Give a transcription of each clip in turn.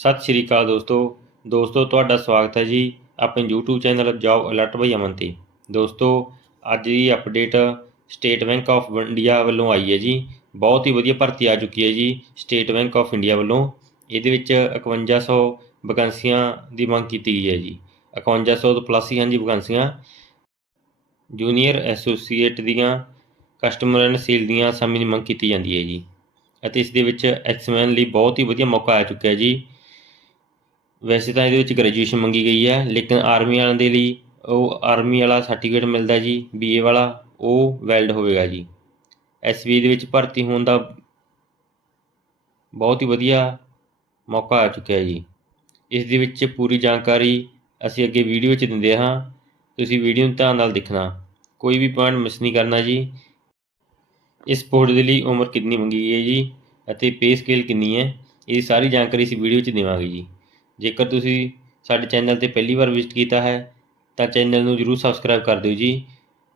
ਸਤਿ ਸ਼੍ਰੀ ਅਕਾਲ ਦੋਸਤੋ। ਦੋਸਤੋ, ਤੁਹਾਡਾ ਸਵਾਗਤ ਹੈ ਜੀ ਆਪਣੇ YouTube ਚੈਨਲ ਜੌਬ ਅਲਰਟ ਬਈ ਅਮਨ ਤੇ। ਦੋਸਤੋ, ਅੱਜ ਦੀ update State Bank of India ਵੱਲੋਂ ਆਈ ਹੈ ਜੀ। ਬਹੁਤ ਹੀ ਵਧੀਆ ਭਰਤੀ ਆ ਚੁੱਕੀ ਹੈ ਜੀ ਸਟੇਟ ਬੈਂਕ ਆਫ ਇੰਡੀਆ ਵੱਲੋਂ। ਇਹਦੇ ਵਿੱਚ 5100 ਵੈਕੈਂਸੀਆਂ ਦੀ ਮੰਗ ਕੀਤੀ ਗਈ ਹੈ ਜੀ। 5100 ਤੋਂ ਪਲੱਸ ਹੀ ਹਨ ਜੀ ਵੈਕੈਂਸੀਆਂ ਜੂਨੀਅਰ ਐਸੋਸੀਏਟ ਦੀਆਂ ਕਸਟਮਰ ਐਂਡ ਸੇਲ ਦੀਆਂ ਸਮੇਂ ਦੀ ਮੰਗ ਕੀਤੀ ਜਾਂਦੀ ਹੈ ਜੀ। ਅਤੇ ਇਸ ਦੇ ਵਿੱਚ ਐਕਸਮੈਨ ਲਈ ਬਹੁਤ ਹੀ ਵਧੀਆ ਮੌਕਾ ਆ ਚੁੱਕਿਆ ਜੀ। ਵੈਸੇ ਤਾਂ ਇਹਦੇ ਵਿੱਚ ਗ੍ਰੈਜੂਏਸ਼ਨ ਮੰਗੀ ਗਈ ਹੈ, ਲੇਕਿਨ ਆਰਮੀ ਵਾਲਿਆਂ ਦੇ ਲਈ ਉਹ ਆਰਮੀ ਵਾਲਾ ਸਰਟੀਫਿਕੇਟ ਮਿਲਦਾ ਜੀ ਬੀਏ ਵਾਲਾ, ਉਹ ਵੈਲਡ ਹੋਵੇਗਾ ਜੀ। ਐਸਬੀ ਦੇ ਵਿੱਚ ਭਰਤੀ ਹੋਣ ਦਾ ਬਹੁਤ ਹੀ ਵਧੀਆ ਮੌਕਾ ਆ ਚੁੱਕਿਆ ਜੀ। ਇਸ ਦੇ ਵਿੱਚ ਪੂਰੀ ਜਾਣਕਾਰੀ ਅਸੀਂ ਅੱਗੇ ਵੀਡੀਓ 'ਚ ਦਿੰਦੇ ਹਾਂ। ਤੁਸੀਂ ਵੀਡੀਓ ਨੂੰ ਧਿਆਨ ਨਾਲ ਦੇਖਣਾ। ਕੋਈ ਵੀ ਪੁਆਇੰਟ ਮਿਸ ਨਹੀਂ ਕਰਨਾ ਜੀ। ਇਸ ਪੋਸਟ ਦੇ ਲਈ ਉਮਰ ਕਿੰਨੀ ਮੰਗੀ ਗਈ ਹੈ ਜੀ ਅਤੇ ਪੇ ਸਕੇਲ ਕਿੰਨੀ ਹੈ, ਇਹ ਸਾਰੀ ਜਾਣਕਾਰੀ ਅਸੀਂ ਵੀਡੀਓ 'ਚ ਦੇਵਾਂਗੇ ਜੀ। ਜੇਕਰ ਤੁਸੀਂ ਸਾਡੇ ਚੈਨਲ ਤੇ ਪਹਿਲੀ ਵਾਰ ਵਿਜ਼ਿਟ ਕੀਤਾ ਹੈ, ਤਾਂ ਚੈਨਲ ਨੂੰ ਜਰੂਰ ਸਬਸਕ੍ਰਾਈਬ ਕਰ ਦਿਓ ਜੀ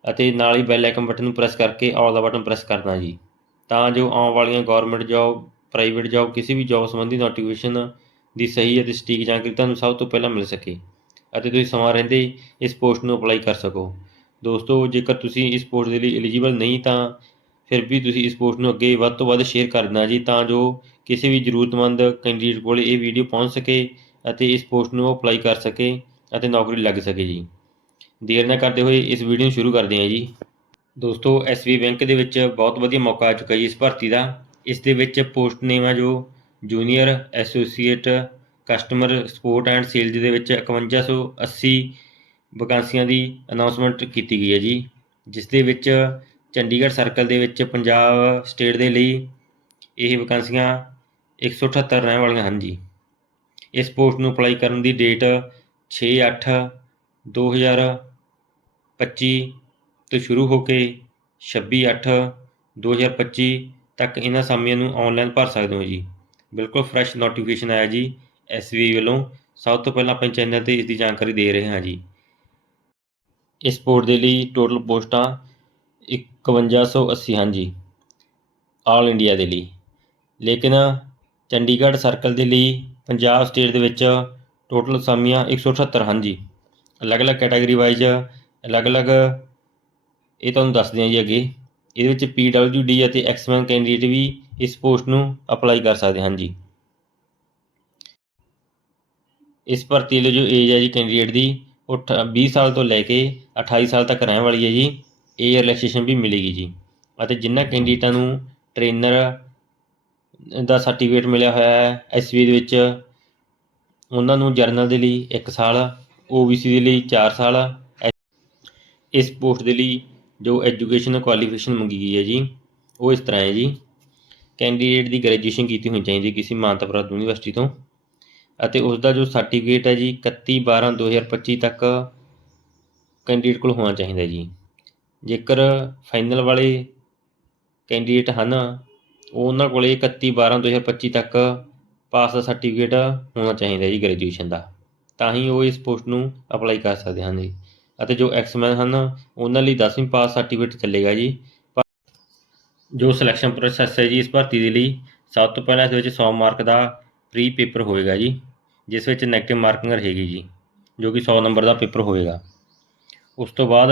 ਅਤੇ ਨਾਲ ਹੀ ਬੈਲ ਆਈਕਨ ਬਟਨ ਨੂੰ ਪ੍ਰੈਸ ਕਰਕੇ ਆਲ ਦਾ ਬਟਨ ਪ੍ਰੈਸ ਕਰਨਾ ਜੀ। ਤਾਂ ਜੋ ਆਉਣ ਵਾਲੀਆਂ ਗਵਰਨਮੈਂਟ ਜੌਬ ਪ੍ਰਾਈਵੇਟ ਜੌਬ ਕਿਸੇ ਵੀ ਜੌਬ ਸੰਬੰਧੀ ਨੋਟੀਫਿਕੇਸ਼ਨ ਦੀ ਸਹੀ ਅਤੇ ਸਟੀਕ ਜਾਣਕਾਰੀ ਤੁਹਾਨੂੰ ਸਭ ਤੋਂ ਪਹਿਲਾਂ ਮਿਲ ਸਕੇ ਅਤੇ ਤੁਸੀਂ ਸਮਾਂ ਰਹਿੰਦੇ ਇਸ ਪੋਸਟ ਨੂੰ ਅਪਲਾਈ ਕਰ ਸਕੋ। ਦੋਸਤੋ, ਜੇਕਰ ਤੁਸੀਂ ਇਸ ਪੋਸਟ ਦੇ ਲਈ ਐਲੀਜੀਬਲ ਨਹੀਂ ਤਾਂ ਫਿਰ ਵੀ ਤੁਸੀਂ ਇਸ ਪੋਸਟ ਨੂੰ ਅੱਗੇ ਵੱਧ ਤੋਂ ਵੱਧ ਸ਼ੇਅਰ ਕਰ ਦੇਣਾ ਜੀ ਤਾਂ ਜੋ ਕਿਸੇ ਵੀ ਜ਼ਰੂਰਤਮੰਦ ਕੈਂਡੀਡੇਟ ਕੋਲ ਇਹ ਵੀਡੀਓ ਪਹੁੰਚ ਸਕੇ ਅਤੇ ਇਸ ਪੋਸਟ ਨੂੰ ਅਪਲਾਈ ਕਰ ਸਕੇ ਅਤੇ ਨੌਕਰੀ ਲੱਗ ਸਕੇ ਜੀ। ਦੇਰ ਨਾ ਕਰਦੇ ਹੋਏ ਇਸ ਵੀਡੀਓ ਨੂੰ ਸ਼ੁਰੂ ਕਰਦੇ ਹਾਂ ਜੀ। ਦੋਸਤੋ ਐਸਬੀ ਬੈਂਕ ਦੇ ਵਿੱਚ ਬਹੁਤ ਵਧੀਆ ਮੌਕਾ ਆ ਚੁੱਕਾ ਜੀ ਇਸ ਭਰਤੀ ਦਾ। ਇਸ ਦੇ ਵਿੱਚ ਪੋਸਟ ਨੇਮ ਹੈ ਜੋ junior associate customer support and sales ਦੇ ਵਿੱਚ 5180 ਵੈਕੈਂਸੀਆਂ ਦੀ ਅਨਾਉਂਸਮੈਂਟ ਕੀਤੀ ਗਈ ਹੈ ਜੀ। ਜਿਸ ਦੇ ਵਿੱਚ ਚੰਡੀਗੜ੍ਹ ਸਰਕਲ ਦੇ ਵਿੱਚ ਪੰਜਾਬ ਸਟੇਟ ਦੇ ਲਈ ਇਹ ਵੈਕੈਂਸੀਆਂ 178 ਰਹਿਣ ਵਾਲੀਆਂ ਹਨ ਜੀ। ਇਸ ਪੋਸਟ ਨੂੰ ਅਪਲਾਈ ਕਰਨ ਦੀ ਡੇਟ 6/8 2025 ਤੋਂ ਸ਼ੁਰੂ ਹੋ ਕੇ 26/8 2025 ਤੱਕ ਇਹਨਾਂ ਸਾਮੀਆਂ ਨੂੰ ਆਨਲਾਈਨ ਭਰ ਸਕਦੇ ਹੋ ਜੀ। ਬਿਲਕੁਲ ਫਰੈਸ਼ ਨੋਟੀਫਿਕੇਸ਼ਨ ਆਇਆ ਜੀ ਐਸਵੀ ਵੱਲੋਂ। ਸਭ ਤੋਂ ਪਹਿਲਾਂ ਆਪਣੇ ਚੈਨਲ ਤੇ ਇਸ ਦੀ ਜਾਣਕਾਰੀ ਦੇ ਰਹੇ ਹਾਂ ਜੀ। ਇਸ ਪੋਸਟ ਦੇ ਲਈ ਟੋਟਲ ਪੋਸਟਾਂ 5180 ਹਨ ਜੀ ਆਲ ਇੰਡੀਆ ਦੇ ਲਈ। ਲੇਕਿਨ ਚੰਡੀਗੜ੍ਹ ਸਰਕਲ ਦੇ ਲਈ ਪੰਜਾਬ ਸਟੇਟ ਦੇ ਵਿੱਚ ਟੋਟਲ ਅਸਾਮੀਆਂ 178 ਹਨ ਜੀ ਅਲੱਗ-ਅਲੱਗ ਕੈਟਾਗਰੀ ਵਾਈਜ਼ ਅਲੱਗ-ਅਲੱਗ, ਇਹ ਤੁਹਾਨੂੰ ਦੱਸਦੇ ਹਾਂ ਜੀ ਅੱਗੇ। ਇਹਦੇ ਵਿੱਚ ਪੀਡਬਲਯੂਡੀ ਅਤੇ ਐਕਸਮੈਨ ਕੈਂਡੀਡੇਟ ਵੀ ਇਸ ਪੋਸਟ ਨੂੰ ਅਪਲਾਈ ਕਰ ਸਕਦੇ ਹਨ ਜੀ ਇਸ ਭਰਤੀ ਲਈ ਜੋ ਏਜ ਹੈ ਜੀ ਕੈਂਡੀਡੇਟ ਦੀ, ਉਹ 20 ਸਾਲ ਤੋਂ ਲੈ ਕੇ 28 ਸਾਲ ਤੱਕ ਰਹਿਣ ਵਾਲੀ ਹੈ ਜੀ। ਇਹ ਰਿਲੈਕਸੇਸ਼ਨ ਵੀ ਮਿਲੇਗੀ ਜੀ। ਅਤੇ ਜਿਨ੍ਹਾਂ ਕੈਂਡੀਡੇਟਾਂ ਨੂੰ ਟ੍ਰੇਨਰ ਦਾ ਸਰਟੀਫਿਕੇਟ ਮਿਲਿਆ ਹੋਇਆ ਹੈ ਐਸਬੀ ਦੇ ਵਿੱਚ। ਉਹਨਾਂ ਨੂੰ ਜਰਨਲ ਦੇ ਲਈ 1 ਸਾਲ ਓਬੀਸੀ ਦੇ ਲਈ 4 ਸਾਲ। ਇਸ ਪੋਸਟ ਦੇ ਲਈ ਜੋ ਐਜੂਕੇਸ਼ਨ ਕੁਆਲੀਫਿਕੇਸ਼ਨ ਮੰਗੀ ਗਈ ਹੈ ਜੀ, ਉਹ ਇਸ ਤਰ੍ਹਾਂ ਹੈ ਜੀ। ਕੈਂਡੀਡੇਟ ਦੀ ਗ੍ਰੈਜੂਏਸ਼ਨ ਕੀਤੀ ਹੋਣੀ ਚਾਹੀਦੀ ਕਿਸੇ ਮਾਨਤਾ ਪ੍ਰਾਪਤ ਯੂਨੀਵਰਸਿਟੀ ਤੋਂ। ਅਤੇ ਉਸ ਦਾ ਜੋ ਸਰਟੀਫਿਕੇਟ ਹੈ ਜੀ 31 12 2025 ਤੱਕ ਕੈਂਡੀਡੇਟ ਕੋਲ ਹੋਣਾ ਚਾਹੀਦਾ ਜੀ। ਜੇਕਰ ਫਾਈਨਲ ਵਾਲੇ ਕੈਂਡੀਡੇਟ ਹਨ ਉਹਨਾਂ ਕੋਲੇ 31 12 2025 ਤੱਕ ਪਾਸ ਦਾ ਸਰਟੀਫਿਕੇਟ ਹੋਣਾ ਚਾਹੀਦਾ ਜੀ ਗ੍ਰੈਜੂਏਸ਼ਨ ਦਾ। ਤਾਂ ਹੀ ਉਹ ਇਸ ਪੋਸਟ ਨੂੰ ਅਪਲਾਈ ਕਰ ਸਕਦੇ ਹਨ ਜੀ। ਅਤੇ ਜੋ ਐਕਸਮੈਨ ਹਨ, ਉਹਨਾਂ ਲਈ 10ਵੀਂ ਪਾਸ ਸਰਟੀਫਿਕੇਟ ਚੱਲੇਗਾ ਜੀ। ਜੋ ਸਿਲੈਕਸ਼ਨ ਪ੍ਰੋਸੈਸ ਹੈ ਜੀ, ਇਸ ਭਰਤੀ ਦੇ ਲਈ ਸਭ ਤੋਂ ਪਹਿਲਾਂ ਇਸ ਵਿੱਚ 100 ਮਾਰਕ ਦਾ ਪ੍ਰੀ ਪੇਪਰ ਹੋਵੇਗਾ ਜੀ, ਜਿਸ ਵਿੱਚ ਨੈਗੇਟਿਵ ਮਾਰਕਿੰਗ ਰਹੇਗੀ ਜੀ, ਜੋ ਕਿ 100 ਨੰਬਰ ਦਾ ਪੇਪਰ ਹੋਵੇਗਾ ਉਸ ਤੋਂ ਬਾਅਦ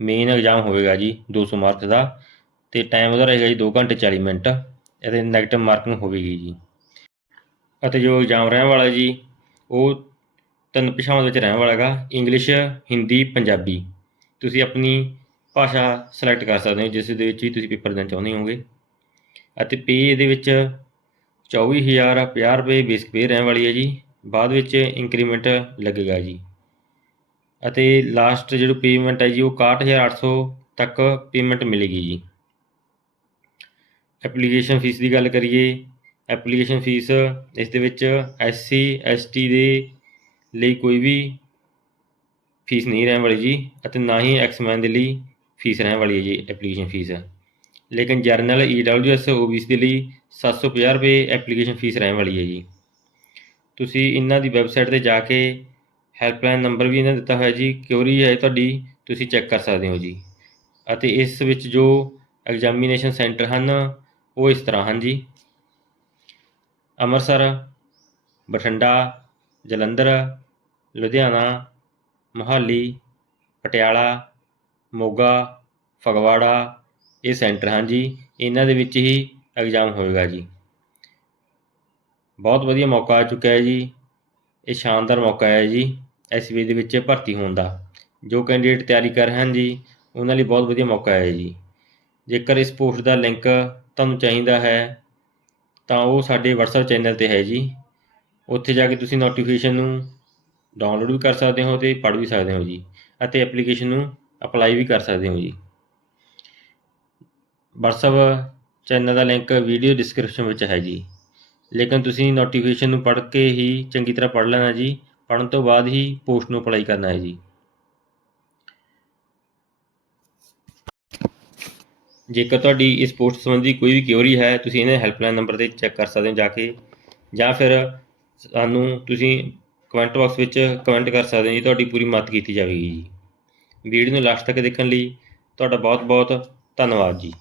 ਮੇਨ ਐਗਜ਼ਾਮ ਹੋਵੇਗਾ ਜੀ 200 ਮਾਰਕਸ ਦਾ, ਤੇ ਟਾਈਮ ਉਹਦਾ ਰਹੇਗਾ ਜੀ 2 ਘੰਟੇ 40 ਮਿੰਟ। ਇਹਦੇ ਨੈਗੇਟਿਵ ਮਾਰਕਿੰਗ ਹੋਵੇਗੀ ਜੀ। ਅਤੇ ਜੋ ਐਗਜ਼ਾਮ ਰਹਿਣ ਵਾਲਾ ਜੀ, ਉਹ ਤਿੰਨ ਭਾਸ਼ਾਵਾਂ ਵਿੱਚ ਰਹਿਣ ਵਾਲਾ ਹੈਗਾ ਇੰਗਲਿਸ਼ ਹਿੰਦੀ ਪੰਜਾਬੀ ਤੁਸੀਂ ਆਪਣੀ ਭਾਸ਼ਾ ਸਿਲੈਕਟ ਕਰ ਸਕਦੇ ਹੋ, ਜਿਸ ਦੇ ਵਿੱਚ ਵੀ ਤੁਸੀਂ ਪੇਪਰ ਦੇਣਾ ਚਾਹੁੰਦੇ ਹੋਗੇ ਅਤੇ ਪੇ ਇਹਦੇ ਵਿੱਚ 24050 ਰੁਪਏ ਬੇਸਿਕ ਪੇ ਰਹਿਣ ਵਾਲੀ ਹੈ ਜੀ। ਬਾਅਦ ਵਿੱਚ ਇੰਕਰੀਮੈਂਟ ਲੱਗੇਗਾ ਜੀ। ਅਤੇ ਲਾਸਟ ਜਿਹੜੀ ਪੇਮੈਂਟ ਹੈ ਜੀ, ਉਹ 61800 ਤੱਕ ਪੇਮੈਂਟ ਮਿਲੇਗੀ ਜੀ। ਐਪਲੀਕੇਸ਼ਨ ਫੀਸ ਦੀ ਗੱਲ ਕਰੀਏ ਐਪਲੀਕੇਸ਼ਨ ਫੀਸ ਇਸ ਦੇ ਵਿੱਚ ਐਸਸੀ ਐਸਟੀ ਦੇ ਲਈ ਕੋਈ ਵੀ ਫੀਸ ਨਹੀਂ ਰਹਿਣ ਵਾਲੀ ਜੀ ਅਤੇ ਨਾ ਹੀ ਐਕਸਮੈਨ ਦੇ ਲਈ ਫੀਸ ਰਹਿਣ ਵਾਲੀ ਹੈ ਜੀ ਐਪਲੀਕੇਸ਼ਨ ਫੀਸ ਲੇਕਿਨ ਜਰਨਲ ਈਡਬਲਯੂਐਸ ਓਬੀਸੀ ਦੇ ਲਈ 750 ਰੁਪਏ ਐਪਲੀਕੇਸ਼ਨ ਫੀਸ ਰਹਿਣ ਵਾਲੀ ਹੈ ਜੀ। ਤੁਸੀਂ ਇਹਨਾਂ ਦੀ ਵੈਬਸਾਈਟ ਤੇ ਜਾ ਕੇ ਹੈਲਪਲਾਈਨ ਨੰਬਰ ਵੀ ਇਹਨਾਂ ਦਿੱਤਾ ਹੋਇਆ ਜੀ ਕਿਉਰੀ ਹੈ ਤੁਹਾਡੀ, ਤੁਸੀਂ ਚੈੱਕ ਕਰ ਸਕਦੇ ਹੋ ਜੀ। ਅਤੇ ਇਸ ਵਿੱਚ ਜੋ ਐਗਜ਼ਾਮੀਨੇਸ਼ਨ ਸੈਂਟਰ ਹਨ ਉਹ ਇਸ ਤਰ੍ਹਾਂ ਹਨ ਜੀ ਅੰਮ੍ਰਿਤਸਰ, ਬਠਿੰਡਾ, ਜਲੰਧਰ, ਲੁਧਿਆਣਾ, ਮੋਹਾਲੀ, ਪਟਿਆਲਾ, ਮੋਗਾ, ਫਗਵਾੜਾ, ਇਹ ਸੈਂਟਰ ਹਨ ਜੀ ਇਹਨਾਂ ਦੇ ਵਿੱਚ ਹੀ ਐਗਜ਼ਾਮ ਹੋਏਗਾ ਜੀ। ਬਹੁਤ ਵਧੀਆ ਮੌਕਾ ਆ ਚੁੱਕਿਆ ਹੈ ਜੀ। ਇਹ ਸ਼ਾਨਦਾਰ ਮੌਕਾ ਹੈ ਜੀ ਐਸਬੀ ਦੇ ਵਿੱਚ ਭਰਤੀ ਹੋਣ ਦਾ। ਜੋ ਕੈਂਡੀਡੇਟ ਤਿਆਰੀ ਕਰ ਰਹੇ ਹਨ ਜੀ, ਉਹਨਾਂ ਲਈ ਬਹੁਤ ਵਧੀਆ ਮੌਕਾ ਹੈ ਜੀ। ਜੇਕਰ ਇਸ ਪੋਸਟ ਦਾ ਲਿੰਕ ਤੁਹਾਨੂੰ ਚਾਹੀਦਾ ਹੈ, ਤਾਂ ਉਹ ਸਾਡੇ WhatsApp ਚੈਨਲ ਤੇ ਹੈ ਜੀ। ਉੱਥੇ ਜਾ ਕੇ ਤੁਸੀਂ ਨੋਟੀਫਿਕੇਸ਼ਨ ਨੂੰ ਡਾਊਨਲੋਡ ਵੀ ਕਰ ਸਕਦੇ ਹੋ ਤੇ ਪੜ੍ਹ ਵੀ ਸਕਦੇ ਹੋ ਜੀ, ਅਤੇ ਐਪਲੀਕੇਸ਼ਨ ਨੂੰ ਅਪਲਾਈ ਵੀ ਕਰ ਸਕਦੇ ਹੋ ਜੀ। WhatsApp ਚੈਨਲ ਦਾ ਲਿੰਕ ਵੀਡੀਓ ਡਿਸਕ੍ਰਿਪਸ਼ਨ ਵਿੱਚ ਹੈ ਜੀ। ਲੇਕਿਨ ਤੁਸੀਂ ਨੋਟੀਫਿਕੇਸ਼ਨ ਨੂੰ ਪੜ੍ਹ ਕੇ ਹੀ ਚੰਗੀ ਤਰ੍ਹਾਂ ਪੜ੍ਹ ਲੈਣਾ ਜੀ, ਪੜ੍ਹਨ ਤੋਂ ਬਾਅਦ ਹੀ ਪੋਸਟ ਨੂੰ ਅਪਲਾਈ ਕਰਨਾ ਹੈ ਜੀ। ਜੇਕਰ ਤੁਹਾਡੀ ਇਸ ਪੋਸਟ ਸੰਬੰਧੀ ਕੋਈ ਵੀ ਕਿਉਰੀ ਹੈ, ਤੁਸੀਂ ਇਹਨਾਂ ਹੈਲਪਲਾਈਨ ਨੰਬਰ ਤੇ ਚੈੱਕ ਕਰ ਸਕਦੇ ਹੋ ਜਾ ਕੇ। ਜਾਂ ਫਿਰ ਸਾਨੂੰ ਤੁਸੀਂ ਕਮੈਂਟ ਬਾਕਸ ਵਿੱਚ ਕਮੈਂਟ ਕਰ ਸਕਦੇ ਹੋ ਜੀ, ਤੁਹਾਡੀ ਪੂਰੀ ਮਦਦ ਕੀਤੀ ਜਾਵੇਗੀ ਜੀ। ਵੀਡੀਓ ਨੂੰ ਲਾਸਟ ਤੱਕ ਦੇਖਣ ਲਈ ਤੁਹਾਡਾ ਬਹੁਤ ਬਹੁਤ ਧੰਨਵਾਦ ਜੀ।